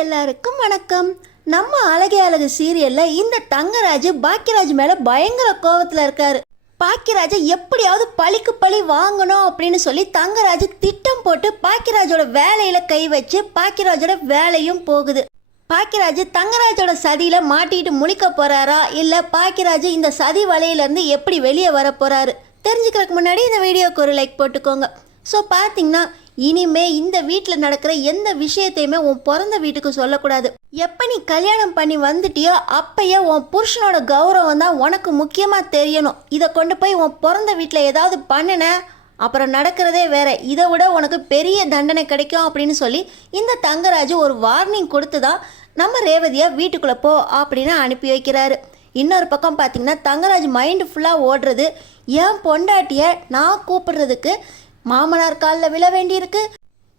எல்லாருக்கும் வணக்கம். நம்ம அழகே அழகு சீரியல்ல இந்த தங்கராஜ் பாக்கியராஜ் மேல பயங்கர கோவத்துல இருக்காரு. பாக்கியராஜை எப்படியாவது பழிக்கு பழி வாங்கணும் அப்படின்னு சொல்லி தங்கராஜ் திட்டம் போட்டு பாக்கியராஜோட வேலையில கை வச்சு பாக்கியராஜோட வேலையும் போகுது. பாக்கியராஜ் தங்கராஜோட சதியில மாட்டிட்டு முழிக்க போறாரா இல்ல பாக்கியராஜ் இந்த சதி வலையில இருந்து எப்படி வெளியே வர போறாரு தெரிஞ்சுக்கிறதுக்கு முன்னாடி இந்த வீடியோக்கு ஒரு லைக் போட்டுக்கோங்க. ஸோ பார்த்தீங்கன்னா இனிமே இந்த வீட்டில் நடக்கிற எந்த விஷயத்தையுமே உன் பிறந்த வீட்டுக்கு சொல்லக்கூடாது. எப்போ நீ கல்யாணம் பண்ணி வந்துட்டியோ அப்பயே உன் புருஷனோட கௌரவம் தான் உனக்கு முக்கியமாக தெரியணும். இதை கொண்டு போய் உன் பிறந்த வீட்டில் ஏதாவது பண்ணின அப்புறம் நடக்கிறதே வேற, இதை விட உனக்கு பெரிய தண்டனை கிடைக்கும் அப்படின்னு சொல்லி இந்த தங்கராஜ் ஒரு வார்னிங் கொடுத்து தான் நம்ம ரேவதியை வீட்டுக்குள்ளே போ அப்படின்னு அனுப்பி வைக்கிறாரு. இன்னொரு பக்கம் பார்த்தீங்கன்னா தங்கராஜ் மைண்டு ஃபுல்லாக ஓடுறது, என் பொண்டாட்டியை நான் கூப்பிடுறதுக்கு மாமனார் காலில் விழ வேண்டியிருக்கு,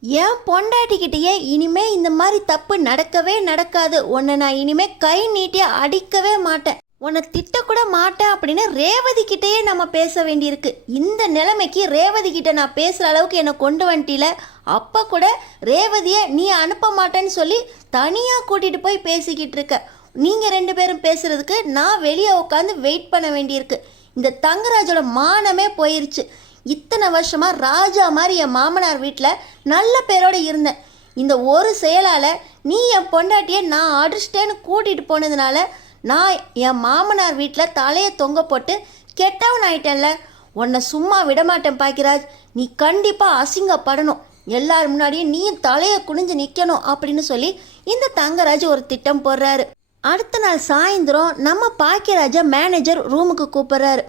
என் பொண்டாட்டிக்கிட்டேயே இனிமே இந்த மாதிரி தப்பு நடக்கவே நடக்காது, உன்னை நான் இனிமே கை நீட்டிய அடிக்கவே மாட்டேன், உன்னை திட்டக்கூட மாட்டேன் அப்படின்னு ரேவதி கிட்டேயே நம்ம பேச வேண்டியிருக்கு. இந்த நிலைமைக்கு ரேவதி கிட்ட நான் பேசுகிற அளவுக்கு என்னை கொண்டு வந்துட்டில, அப்போ கூட ரேவதியை நீ அனுப்ப மாட்டேன்னு சொல்லி தனியாக கூட்டிகிட்டு போய் பேசிக்கிட்டு இருக்க. நீங்கள் ரெண்டு பேரும் பேசுகிறதுக்கு நான் வெளியே உட்காந்து வெயிட் பண்ண வேண்டியிருக்கு. இந்த தங்கராஜோட மானமே போயிருச்சு. இத்தனை வருஷமாக ராஜா மாதிரி என் மாமனார் வீட்டில் நல்ல பேரோடு இருந்தேன். இந்த ஒரு செயலால் நீ என் பொண்டாட்டியை நான் அடிச்சிட்டேன்னு கூட்டிகிட்டு போனதுனால நான் என் மாமனார் வீட்டில் தலையை தொங்க போட்டு கெட்டவன் ஆயிட்டேன்ல. உன்னை சும்மா விடமாட்டேன் பாக்கியராஜ், நீ கண்டிப்பாக அசிங்கப்படணும், எல்லாரும் முன்னாடியும் நீயும் தலையை குனிஞ்சு நிற்கணும் அப்படின்னு சொல்லி இந்த தங்கராஜ் ஒரு திட்டம் போடுறாரு. அடுத்த நாள் சாயந்தரம் நம்ம பாக்கியராஜை மேனேஜர் ரூமுக்கு கூப்பிட்றாரு.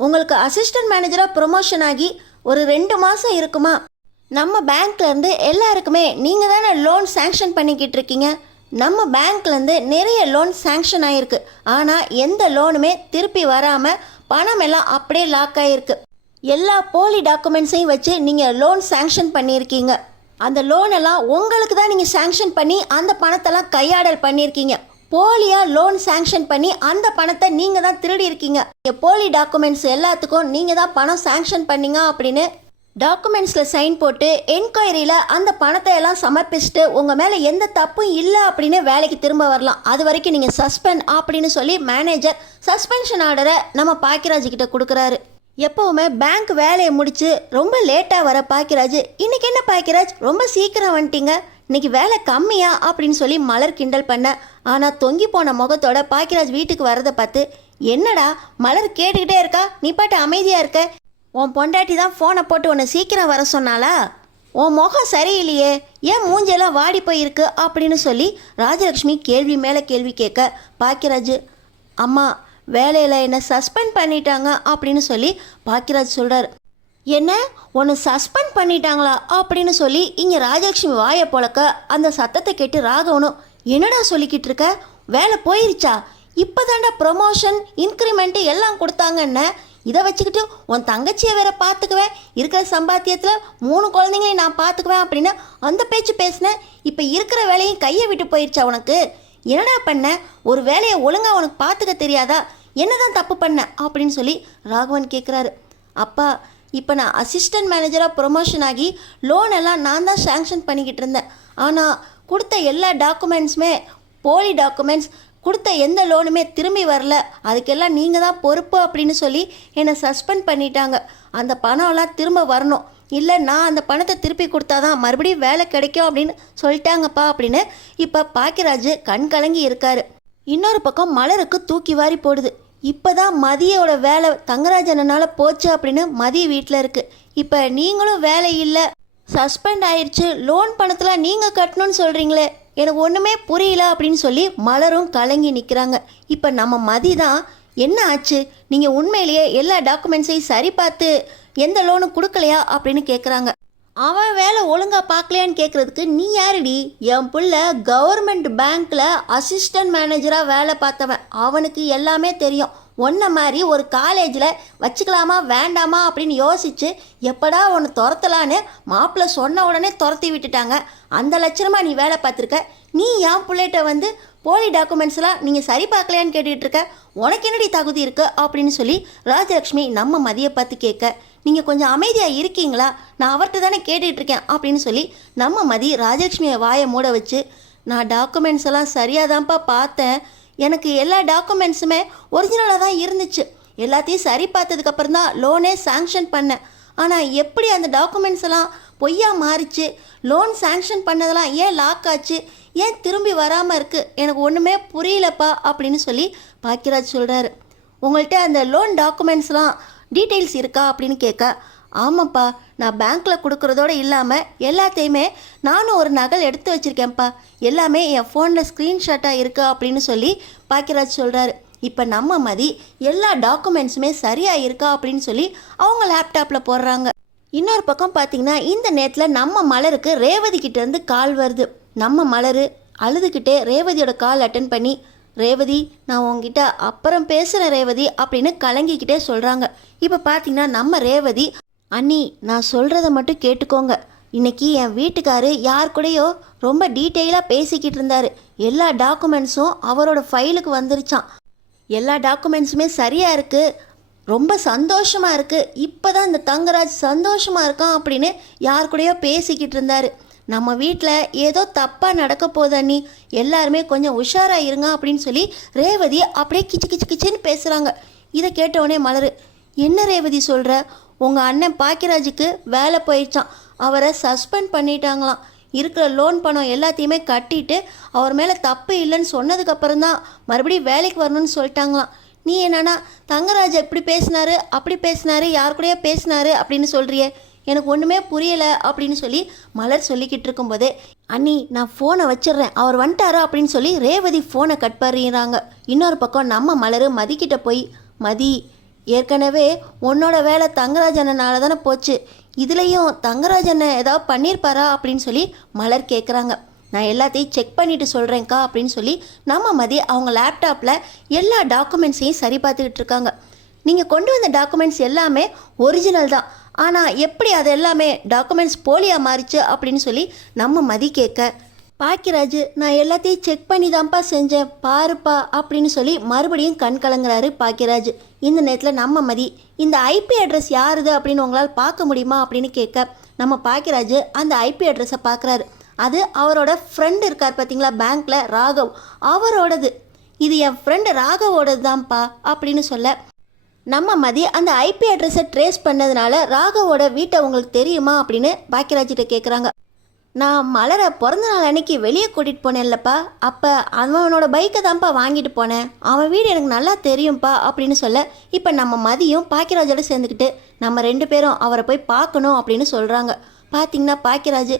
உங்களுக்கு அசிஸ்டன்ட் மேனேஜராக ப்ரொமோஷன் ஆகி ஒரு 2 மாதம் இருக்குமா, நம்ம பேங்க்லேருந்து எல்லாருக்குமே நீங்கள் தானே லோன் சேங்ஷன் பண்ணிக்கிட்டு இருக்கீங்க, நம்ம பேங்க்லேருந்து நிறைய லோன் சேங்ஷன் ஆகிருக்கு, ஆனால் எந்த லோனுமே திருப்பி வராமல் பணம் எல்லாம் அப்படியே லாக் ஆகிருக்கு. எல்லா போலி டாக்குமெண்ட்ஸையும் வச்சு நீங்கள் லோன் சேங்ஷன் பண்ணியிருக்கீங்க, அந்த லோனெல்லாம் உங்களுக்கு தான் நீங்கள் சேங்ஷன் பண்ணி அந்த பணத்தெல்லாம் கையாடல் பண்ணியிருக்கீங்க, போலியா லோன் சேங்ஷன் பண்ணி அந்த பணத்தை நீங்கள் தான் திருடி இருக்கீங்க, போலி டாக்குமெண்ட்ஸ் எல்லாத்துக்கும் நீங்கள் தான் பணம் சேங்ஷன் பண்ணீங்க அப்படின்னு டாக்குமெண்ட்ஸில் சைன் போட்டு என்கொயரியில் அந்த பணத்தை எல்லாம் சமர்ப்பிச்சுட்டு உங்கள் மேலே எந்த தப்பும் இல்லை அப்படின்னு வேலைக்கு திரும்ப வரலாம், அது வரைக்கும் நீங்கள் சஸ்பெண்ட் அப்படின்னு சொல்லி மேனேஜர் சஸ்பென்ஷன் ஆர்டரை நம்ம பாக்கியராஜ் கிட்ட கொடுக்குறாரு. எப்போவுமே பேங்க் வேலையை முடித்து ரொம்ப லேட்டாக வர பாக்கியராஜ், இன்றைக்கி என்ன பாக்கியராஜ் ரொம்ப சீக்கிரம் வந்துட்டீங்க, இன்னைக்கு வேலை கம்மியா அப்படின்னு சொல்லி மலர் கிண்டல் பண்ண. ஆனால் தொங்கி போன முகத்தோட பாக்கியராஜ் வீட்டுக்கு வரதை பார்த்து, என்னடா மலர் கேட்டுக்கிட்டே இருக்கா, நீ பாட்டு அமைதியாக இருக்க, உன் பொண்டாட்டி தான் ஃபோனை போட்டு உன்னை சீக்கிரம் வர சொன்னாலா, உன் முகம் சரியில்லையே, ஏன் மூஞ்செல்லாம் வாடி போயிருக்கு அப்படின்னு சொல்லி ராஜலக்ஷ்மி கேள்வி மேலே கேள்வி கேட்க பாக்கியராஜ், அம்மா வேலையில் என்னை சஸ்பெண்ட் பண்ணிட்டாங்க அப்படின்னு சொல்லி பாக்கியராஜ் சொல்கிறார். என்ன உன்னை சஸ்பெண்ட் பண்ணிட்டாங்களா அப்படின்னு சொல்லி இங்கே ராஜலட்சுமி வாயை பொழக்க அந்த சத்தத்தை கேட்டு ராகவனும், என்னடா சொல்லிக்கிட்டு இருக்க, வேலை போயிருச்சா, இப்போ தாண்டா ப்ரொமோஷன் இன்க்ரிமெண்ட்டு எல்லாம் கொடுத்தாங்கன்னு, இதை வச்சுக்கிட்டு உன் தங்கச்சியை வேற பார்த்துக்குவேன், இருக்கிற சம்பாத்தியத்தில் 3 குழந்தைங்களையும் நான் பார்த்துக்குவேன் அப்படின்னு அந்த பேச்சு பேசினேன், இப்போ இருக்கிற வேலையும் கையை விட்டு போயிருச்சா உனக்கு, என்னடா பண்ண, ஒரு வேலையை ஒழுங்காக உனக்கு பார்த்துக்க தெரியாதா, என்னதான் தப்பு பண்ண அப்படின்னு சொல்லி ராகவன் கேட்குறாரு. அப்பா இப்போ நான் அசிஸ்டன்ட் மேனேஜராக ப்ரொமோஷன் ஆகி லோன் எல்லாம் நான் தான் சேங்ஷன் பண்ணிக்கிட்டு இருந்தேன், ஆனால் கொடுத்த எல்லா டாக்குமெண்ட்ஸுமே போலி டாக்குமெண்ட்ஸ், கொடுத்த எந்த லோனுமே திரும்பி வரல, அதுக்கெல்லாம் நீங்கள் தான் பொறுப்பு அப்படின்னு சொல்லி என்னை சஸ்பெண்ட் பண்ணிட்டாங்க, அந்த பணம்லாம் திரும்ப வரணும், இல்லை நான் அந்த பணத்தை திருப்பி கொடுத்தா தான் மறுபடியும் வேலை கிடைக்கும் அப்படின்னு சொல்லிட்டாங்கப்பா அப்படின்னு இப்போ பாக்கியராஜ் கண் கலங்கி இருக்காரு. இன்னொரு பக்கம் மலருக்கு தூக்கி வாரி போடுது. இப்போ தான் மதியோட வேலை தங்கராஜனால் போச்சு அப்படின்னு மதிய வீட்டில் இருக்குது, இப்போ நீங்களும் வேலை இல்லை, சஸ்பெண்ட் ஆயிடுச்சு, லோன் பணத்தில் நீங்கள் கட்டணும்னு சொல்கிறீங்களே, எனக்கு ஒன்றுமே புரியல அப்படின்னு சொல்லி மலரும் கலங்கி நிற்கிறாங்க. இப்போ நம்ம மதி தான், என்ன ஆச்சு, நீங்கள் உண்மையிலேயே எல்லா டாக்குமெண்ட்ஸையும் சரி பார்த்து எந்த லோனும் கொடுக்கலையா அப்படின்னு கேட்குறாங்க. அவன் வேலை ஒழுங்காக பார்க்கலையான்னு கேட்குறதுக்கு நீ யாருடி, என் புள்ள கவர்மெண்ட் பேங்க்கில் அசிஸ்டன்ட் மேனேஜராக வேலை பார்த்தவன், அவனுக்கு எல்லாமே தெரியும், ஒன்றை மாதிரி ஒரு காலேஜில் வச்சுக்கலாமா வேண்டாமா அப்படின்னு யோசித்து எப்படா ஒன்று துரத்தலான்னு மாப்பிள்ளை சொன்ன உடனே துரத்தி விட்டுட்டாங்க, அந்த லட்சணமாக நீ வேலை பார்த்துருக்க, நீ என் பிள்ளைகிட்ட வந்து போலி டாக்குமெண்ட்ஸ்லாம் நீங்கள் சரி பார்க்கலையான்னு கேட்டுட்டு இருக்க, உனக்கு என்னடி தகுதி இருக்கு அப்படின்னு சொல்லி ராஜலக்ஷ்மி நம்ம மதியை பார்த்து கேட்க, நீங்கள் கொஞ்சம் அமைதியாக இருக்கீங்களா, நான் அவர்கிட்ட தானே கேட்டுட்ருக்கேன் அப்படின்னு சொல்லி நம்ம மதி ராஜலக்ஷ்மியை வாயை மூட வச்சு, நான் டாக்குமெண்ட்ஸ் எல்லாம் சரியாக தான்ப்பா பார்த்தேன். எனக்கு எல்லா டாக்குமெண்ட்ஸுமே ஒரிஜினலாக தான் இருந்துச்சு. எல்லாத்தையும் சரி பார்த்ததுக்கப்புறம் தான் லோனே சாங்ஷன் பண்ணேன். ஆனால் எப்படி அந்த டாக்குமெண்ட்ஸ் எல்லாம் பொய்யா மாறிச்சு, லோன் சாங்ஷன் பண்ணதெல்லாம் ஏன் லாக் ஆச்சு, ஏன் திரும்பி வராமல் இருக்குது, எனக்கு ஒன்றுமே புரியலப்பா அப்படின்னு சொல்லி பாக்கியராஜ் சொல்கிறாரு. உங்கள்கிட்ட அந்த லோன் டாக்குமெண்ட்ஸ்லாம் டீட்டெயில்ஸ் இருக்கா அப்படின்னு கேட்க, ஆமாப்பா, நான் பேங்க்கில் கொடுக்குறதோடு இல்லாமல் எல்லாத்தையுமே நானும் ஒரு நகல் எடுத்து வச்சுருக்கேன்ப்பா, எல்லாமே என் ஃபோனில் ஸ்க்ரீன்ஷாட்டாக இருக்கா அப்படின்னு சொல்லி பாக்கியராஜ் சொல்கிறாரு. இப்போ நம்ம மதி எல்லா டாக்குமெண்ட்ஸுமே சரியாக இருக்கா அப்படின்னு சொல்லி அவங்க லேப்டாப்பில் போடுறாங்க. இன்னொரு பக்கம் பார்த்தீங்கன்னா இந்த நேரத்தில் நம்ம மலருக்கு ரேவதி கிட்டேருந்து கால் வருது. நம்ம மலர் அழுதுகிட்டே ரேவதியோட கால் அட்டன் பண்ணி, ரேவதி நான் உங்ககிட்ட அப்புறம் பேசுகிறேன் ரேவதி அப்படின்னு கலங்கிக்கிட்டே சொல்கிறாங்க. இப்போ பார்த்தீங்கன்னா நம்ம ரேவதி, அண்ணி நான் சொல்கிறத மட்டும் கேட்டுக்கோங்க, இன்றைக்கி என் வீட்டுக்காரு யார் கூடயோ ரொம்ப டீட்டெயிலாக பேசிக்கிட்டு இருந்தார், எல்லா டாக்குமெண்ட்ஸும் அவரோட ஃபைலுக்கு வந்துருச்சான், எல்லா டாக்குமெண்ட்ஸுமே சரியாக இருக்குது, ரொம்ப சந்தோஷமாக இருக்குது, இப்போ தான் இந்த தங்கராஜ் சந்தோஷமாக இருக்கான் அப்படின்னு யார் கூடயோ பேசிக்கிட்டு இருந்தார். நம்ம வீட்டில் ஏதோ தப்பாக நடக்க போகுது அண்ணி, எல்லாருமே கொஞ்சம் உஷாராக இருங்க அப்படின்னு சொல்லி ரேவதி அப்படியே கிச்சு கிச்சு கிச்சுன்னு பேசுகிறாங்க. இதை கேட்டவுடனே மலர், என்ன ரேவதி சொல்கிற, உங்கள் அண்ணன் பாக்கியராஜுக்கு வேலை போயிடுச்சான், அவரை சஸ்பெண்ட் பண்ணிட்டாங்களாம், இருக்கிற லோன் பணம் எல்லாத்தையுமே கட்டிட்டு அவர் மேலே தப்பு இல்லைன்னு சொன்னதுக்கப்புறம் தான் மறுபடியும் வேலைக்கு வரணும்னு சொல்லிட்டாங்களாம். நீ என்னன்னா தங்கராஜ் எப்படி பேசினாரு அப்படி பேசினாரு யார் கூடயோ பேசினாரு அப்படின்னு சொல்கிறியே, எனக்கு ஒன்றுமே புரியலை அப்படின்னு சொல்லி மலர் சொல்லிக்கிட்டு இருக்கும்போதே, அண்ணி நான் ஃபோனை வச்சிடுறேன் அவர் வந்துட்டாரா அப்படின்னு சொல்லி ரேவதி ஃபோனை கட் பண்ணிடுறாங்க. இன்னொரு பக்கம் நம்ம மலர் மதிக்கிட்ட போய், மதி ஏற்கனவே உன்னோட வேலை தங்கராஜ் அண்ணனால தானே போச்சு, இதுலேயும் தங்கராஜ் அண்ணன் ஏதாவது பண்ணியிருப்பாரா அப்படின்னு சொல்லி மலர் கேட்குறாங்க. நான் எல்லாத்தையும் செக் பண்ணிவிட்டு சொல்கிறேன்க்கா அப்படின்னு சொல்லி நம்ம மதி அவங்க லேப்டாப்பில் எல்லா டாக்குமெண்ட்ஸையும் சரி பார்த்துக்கிட்டு இருக்காங்க. நீங்கள் கொண்டு வந்த டாக்குமெண்ட்ஸ் எல்லாமே ஒரிஜினல் தான், ஆனால் எப்படி அது எல்லாமே டாக்குமெண்ட்ஸ் போலியாக மாறிச்சு அப்படின்னு சொல்லி நம்ம மதி கேட்க, பாக்கியராஜ் நான் எல்லாத்தையும் செக் பண்ணி தான்ப்பா செஞ்சேன் பாருப்பா அப்படின்னு சொல்லி மறுபடியும் கண் கலங்குறாரு பாக்கியராஜ். இந்த நேரத்தில் நம்ம மதி, இந்த ஐபி அட்ரஸ் யாருது அப்படின்னு உங்களால் பார்க்க முடியுமா அப்படின்னு கேட்க, நம்ம பாக்கியராஜ் அந்த ஐபி அட்ரஸை பார்க்குறாரு. அது அவரோட ஃப்ரெண்டு இருக்கார் பார்த்தீங்களா பேங்க்கில், ராகவ், அவரோடது. இது என் ஃப்ரெண்டு ராகவோடது தான்ப்பா அப்படின்னு சொல்ல, நம்ம மதி அந்த ஐபி அட்ரஸை ட்ரேஸ் பண்ணதுனால ராகவோட வீட்டை உங்களுக்கு தெரியுமா அப்படின்னு பாக்கியராஜ்கிட்ட கேட்குறாங்க. நான் மலரை பிறந்த நாள் அன்னைக்கு வெளியே கூட்டிகிட்டு போனேன்லப்பா, அப்போ அவனோட பைக்கை தான்ப்பா வாங்கிட்டு போனேன், அவன் வீடு எனக்கு நல்லா தெரியும்ப்பா அப்படின்னு சொல்ல, இப்போ நம்ம மதியும் பாக்கியராஜோட சேர்ந்துக்கிட்டு நம்ம 2 பேரும் அவரை போய் பார்க்கணும் அப்படின்னு சொல்கிறாங்க. பார்த்தீங்கன்னா பாக்கியராஜ்,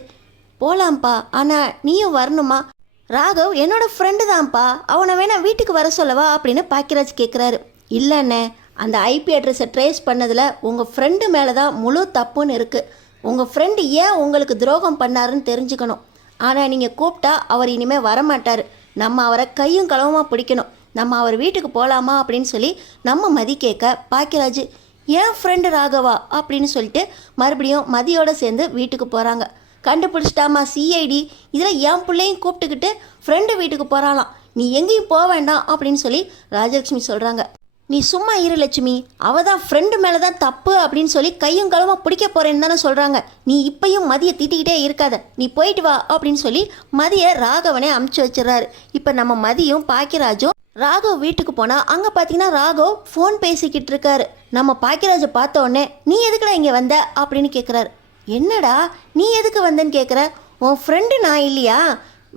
போகலாம்ப்பா ஆனால் நீயும் வரணுமா, ராகவ் என்னோட ஃப்ரெண்டு தான்ப்பா, அவனை வேணா வீட்டுக்கு வர சொல்லவா அப்படின்னு பாக்கியராஜ் கேட்குறாரு. இல்லைண்ணே, அந்த ஐபி அட்ரஸை ட்ரேஸ் பண்ணதில் உங்கள் ஃப்ரெண்டு மேலே தான் முழு தப்புன்னு இருக்குது, உங்கள் ஃப்ரெண்டு ஏன் உங்களுக்கு துரோகம் பண்ணாருன்னு தெரிஞ்சுக்கணும், ஆனால் நீங்கள் கூப்பிட்டா அவர் இனிமேல் வரமாட்டார், நம்ம அவரை கையும் களவுமாக பிடிக்கணும், நம்ம அவர் வீட்டுக்கு போகலாமா அப்படின்னு சொல்லி நம்ம மதி கேட்க, பாக்கியராஜ் ஏன் ஃப்ரெண்டு ராகவா அப்படின்னு சொல்லிட்டு மறுபடியும் மதியோடு சேர்ந்து வீட்டுக்கு போகிறாங்க. கண்டுபிடிச்சிட்டாமா சிஐடி, இதில் என் பிள்ளையும் கூப்பிட்டுக்கிட்டு ஃப்ரெண்டு வீட்டுக்கு போகிறாளாம், நீ எங்கேயும் போக வேண்டாம் அப்படின்னு சொல்லி ராஜலட்சுமி சொல்கிறாங்க. நீ சும்மா இரு லட்சுமி, அவள் தான் ஃப்ரெண்டு மேலே தான் தப்பு அப்படின்னு சொல்லி கையும் களமாக பிடிக்க போகிறேன்னு தானே சொல்கிறாங்க, நீ இப்பையும் மதியை திட்டிக்கிட்டே இருக்காத, நீ போயிட்டு வா அப்படின்னு சொல்லி மதியை ராகவனே அமுச்சு வச்சிடறாரு. இப்போ நம்ம மதியும் பாக்கியராஜும் ராகவ் வீட்டுக்கு போனால் அங்கே பார்த்தீங்கன்னா ராகவ் ஃபோன் பேசிக்கிட்டு இருக்காரு. நம்ம பாக்கியராஜை பார்த்த உடனே, நீ எதுக்குடா இங்கே வந்த அப்படின்னு கேட்குறாரு. என்னடா நீ எதுக்கு வந்தேன்னு கேட்குற, உன் ஃப்ரெண்டு நான் இல்லையா,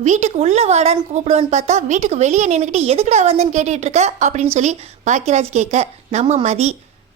வீட்டுக்கு உள்ளே வாடான்னு கூப்பிடுவேன்னு பார்த்தா வீட்டுக்கு வெளியே நின்றுக்கிட்டு எதுக்குடா வந்தேன்னு கேட்டுட்டு இருக்க அப்படின்னு சொல்லி பாக்கியராஜ் கேட்க, நம்ம மதி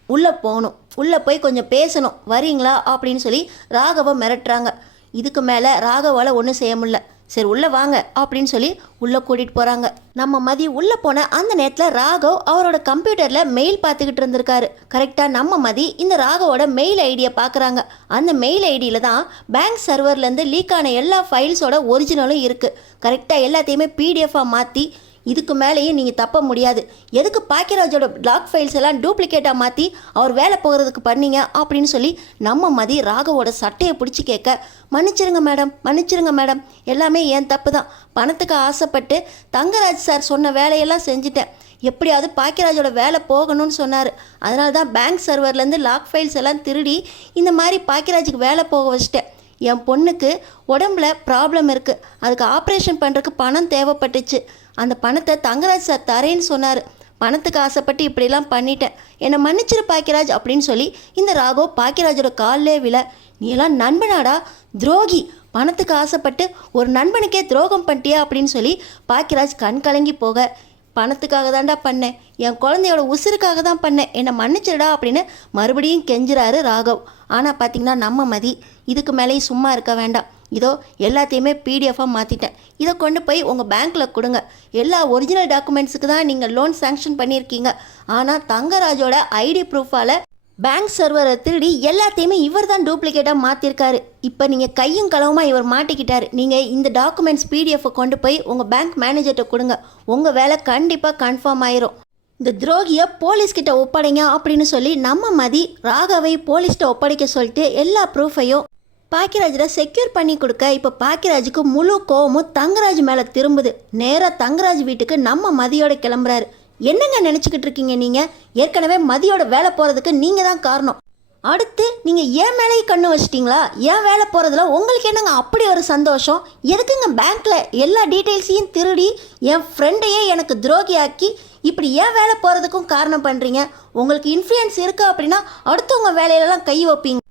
உள்ளே போகணும், உள்ளே போய் கொஞ்சம் பேசணும் வரீங்களா அப்படின்னு சொல்லி ராகவை மிரட்டுறாங்க. இதுக்கு மேலே ராகவால் ஒன்றும் செய்ய முடியல, சரி உள்ளே வாங்க அப்படின்னு சொல்லி உள்ளே கூட்டிகிட்டு போகிறாங்க. நம்ம மதி உள்ளே போன அந்த நேரத்தில் ராகவ் அவரோட கம்ப்யூட்டரில் மெயில் பார்த்துக்கிட்டு இருந்திருக்காரு. கரெக்டாக நம்ம மதி இந்த ராகவோட மெயில் ஐடியை பார்க்குறாங்க. அந்த மெயில் ஐடியில் தான் பேங்க் சர்வர்லேருந்து லீக் ஆன எல்லா ஃபைல்ஸோட ஒரிஜினலும் இருக்குது. கரெக்டாக எல்லாத்தையுமே பிடிஎஃபாக மாற்றி, இதுக்கு மேலேயும் நீங்கள் தப்ப முடியாது, எதுக்கு பாக்கியராஜோட லாக் ஃபைல்ஸ் எல்லாம் டூப்ளிகேட்டாக மாற்றி அவர் வேலை போகிறதுக்கு பண்ணீங்க அப்படின்னு சொல்லி நம்ம மதி ராகவோட சட்டையை பிடிச்சி கேட்க, மன்னிச்சிருங்க மேடம், மன்னிச்சிருங்க மேடம், எல்லாமே என் தப்பு தான், பணத்துக்கு ஆசைப்பட்டு தங்கராஜ் சார் சொன்ன வேலையெல்லாம் செஞ்சுட்டேன், எப்படியாவது பாக்கியராஜோட வேலை போகணும்னு சொன்னார், அதனால தான் பேங்க் சர்வர்லேருந்து லாக் ஃபைல்ஸ் எல்லாம் திருடி இந்த மாதிரி பாக்கியராஜுக்கு வேலை போக வச்சிட்டேன், என் பொண்ணுக்கு உடம்புல ப்ராப்ளம் இருக்குது, அதுக்கு ஆப்ரேஷன் பண்ணுறதுக்கு பணம் தேவைப்பட்டுச்சு. அந்த பணத்தை தங்கராஜ் சார் தரேன்னு சொன்னார். பணத்துக்கு ஆசைப்பட்டு இப்படிலாம் பண்ணிட்டேன், என்னை மன்னிச்சிரு பாக்கியராஜ் அப்படின்னு சொல்லி இந்த ராகவ் பாக்கியராஜோட காலிலே விழ, நீ எல்லாம் நண்பனாடா, துரோகி, பணத்துக்கு ஆசைப்பட்டு ஒரு நண்பனுக்கே துரோகம் பண்ணிட்டியா அப்படின்னு சொல்லி பாக்கியராஜ் கண் கலங்கி போக, பணத்துக்காக தான்டா பண்ணேன், என் குழந்தையோட உசுருக்காக தான் பண்ணேன், என்னை மன்னிச்சிடா அப்படின்னு மறுபடியும் கெஞ்சுறாரு ராகவ். ஆனால் பார்த்தீங்கன்னா நம்ம மதி இதுக்கு மேலேயும் சும்மா இருக்க வேண்டாம், இதோ எல்லாத்தையுமே பிடிஎஃபாக மாற்றிட்டேன், இதை கொண்டு போய் உங்கள் பேங்க்கில் கொடுங்க, எல்லா ஒரிஜினல் டாக்குமெண்ட்ஸுக்கு தான் நீங்கள் லோன் சேங்ஷன் பண்ணியிருக்கீங்க. ஆனால் தங்கராஜோட ஐடி ப்ரூஃபால் பேங்க் சர்வரை திருடி எல்லாத்தையுமே இவர் தான் டூப்ளிகேட்டாக மாற்றிருக்காரு. இப்போ நீங்கள் கையும் களவுமாக இவர் மாட்டிக்கிட்டார். நீங்கள் இந்த டாக்குமெண்ட்ஸ் பிடிஎஃப்பை கொண்டு போய் உங்கள் பேங்க் மேனேஜர்கிட்ட கொடுங்க, உங்கள் வேலை கண்டிப்பாக கன்ஃபார்ம் ஆயிரும். இந்த துரோகியை போலீஸ்கிட்ட ஒப்படைங்க அப்படின்னு சொல்லி நம்ம மதி ராகவை போலீஸ்கிட்ட ஒப்படைக்க சொல்லிட்டு எல்லா ப்ரூஃபையும் பாக்கியராஜில் செக்யூர் பண்ணி கொடுக்க, இப்போ பாக்கியராஜுக்கு முழு கோவமும் தங்கராஜ் மேலே திரும்புது. நேராக தங்கராஜ் வீட்டுக்கு நம்ம மதியோட கிளம்புறாரு. என்னங்க நினச்சிக்கிட்டு இருக்கீங்க நீங்கள்? ஏற்கனவே மதியோட வேலை போகிறதுக்கு நீங்கள் தான் காரணம். அடுத்து நீங்கள் ஏன் மேலேயே கண்ணு வச்சிட்டிங்களா? ஏன் வேலை போகிறதுல உங்களுக்கு என்னங்க அப்படி ஒரு சந்தோஷம்? எதுக்குங்க பேங்க்கில் எல்லா டீட்டெயில்ஸையும் திருடி என் ஃப்ரெண்டையே எனக்கு துரோகியாக்கி இப்படி ஏன் வேலை போகிறதுக்கும் காரணம் பண்ணுறீங்க? உங்களுக்கு இன்ஃப்ளூயன்ஸ் இருக்குது அப்படின்னா அடுத்தவங்க வேலையிலலாம் கை வைப்பீங்க.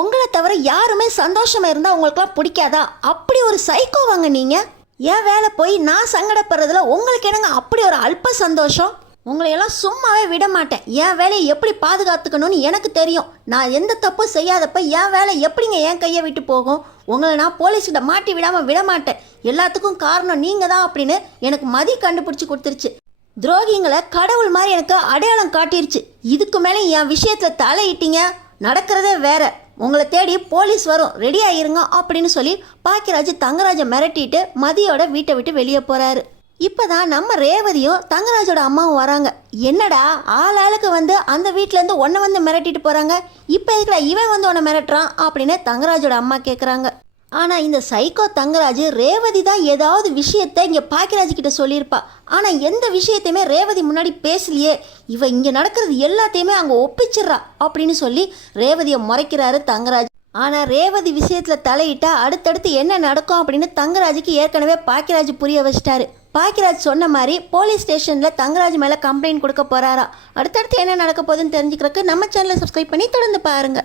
உங்களை தவிர யாருமே சந்தோஷமாக இருந்தால் உங்களுக்குலாம் பிடிக்காதா? அப்படி ஒரு சைக்கோவாங்க நீங்கள். ஏன் வேலை போய் நான் சங்கடப்படுறதுல உங்களுக்கு என்னங்க அப்படி ஒரு அல்ப சந்தோஷம்? உங்களையெல்லாம் சும்மாவே விட மாட்டேன். என் வேலையை எப்படி பாதுகாத்துக்கணும்னு எனக்கு தெரியும். நான் எந்த தப்பும் செய்யாதப்ப என் வேலை எப்படிங்க என் கையை விட்டு போகும்? உங்களை நான் போலீஸ்கிட்ட மாட்டி விடாமல் விட மாட்டேன். எல்லாத்துக்கும் காரணம் நீங்கள் தான் அப்படின்னு எனக்கு மதி கண்டுபிடிச்சி கொடுத்துருச்சு. துரோகிங்களை கடவுள் மாதிரி எனக்கு அடையாளம் காட்டிருச்சு. இதுக்கு மேலே என் விஷயத்தில் தலையிட்டீங்க, நடக்கிறதே வேற. உங்களை தேடி போலீஸ் வரும், ரெடி ஆகிருங்க அப்படின்னு சொல்லி பாக்கியராஜ் தங்கராஜை மிரட்டிட்டு மதியோட வீட்டை விட்டு வெளியே போகிறாரு. இப்போ தான் நம்ம ரேவதியும் தங்கராஜோட அம்மாவும் வராங்க. என்னடா ஆள் ஆளுக்கு வந்து அந்த வீட்டிலேருந்து ஒன்றை வந்து மிரட்டிட்டு போகிறாங்க, இப்போ எதுக்குடா இவன் வந்து உன்னை மிரட்டுறான் அப்படின்னு தங்கராஜோட அம்மா கேட்குறாங்க. ஆனால் இந்த சைக்கோ தங்கராஜ் ரேவதி தான் ஏதாவது விஷயத்தை இங்கே பாக்கியராஜ்கிட்ட சொல்லியிருப்பா. ஆனால் எந்த விஷயத்தையுமே ரேவதி முன்னாடி பேசலையே, இவ இங்கே நடக்கிறது எல்லாத்தையுமே அங்கே ஒப்பிச்சிட்றா அப்படின்னு சொல்லி ரேவதியை முறைக்கிறாரு தங்கராஜ். ஆனால் ரேவதி விஷயத்தில் தலையிட்டா அடுத்தடுத்து என்ன நடக்கும் அப்படின்னு தங்கராஜுக்கு ஏற்கனவே பாக்கியராஜ் புரிய வச்சிட்டாரு. பாக்கியராஜ் சொன்ன மாதிரி போலீஸ் ஸ்டேஷனில் தங்கராஜ் மேலே கம்ப்ளைண்ட் கொடுக்க போகிறாரா. அடுத்தடுத்து என்ன நடக்க போகுதுன்னு தெரிஞ்சுக்கிறதுக்கு நம்ம சேனலை சப்ஸ்கிரைப் பண்ணி தொடர்ந்து பாருங்கள்.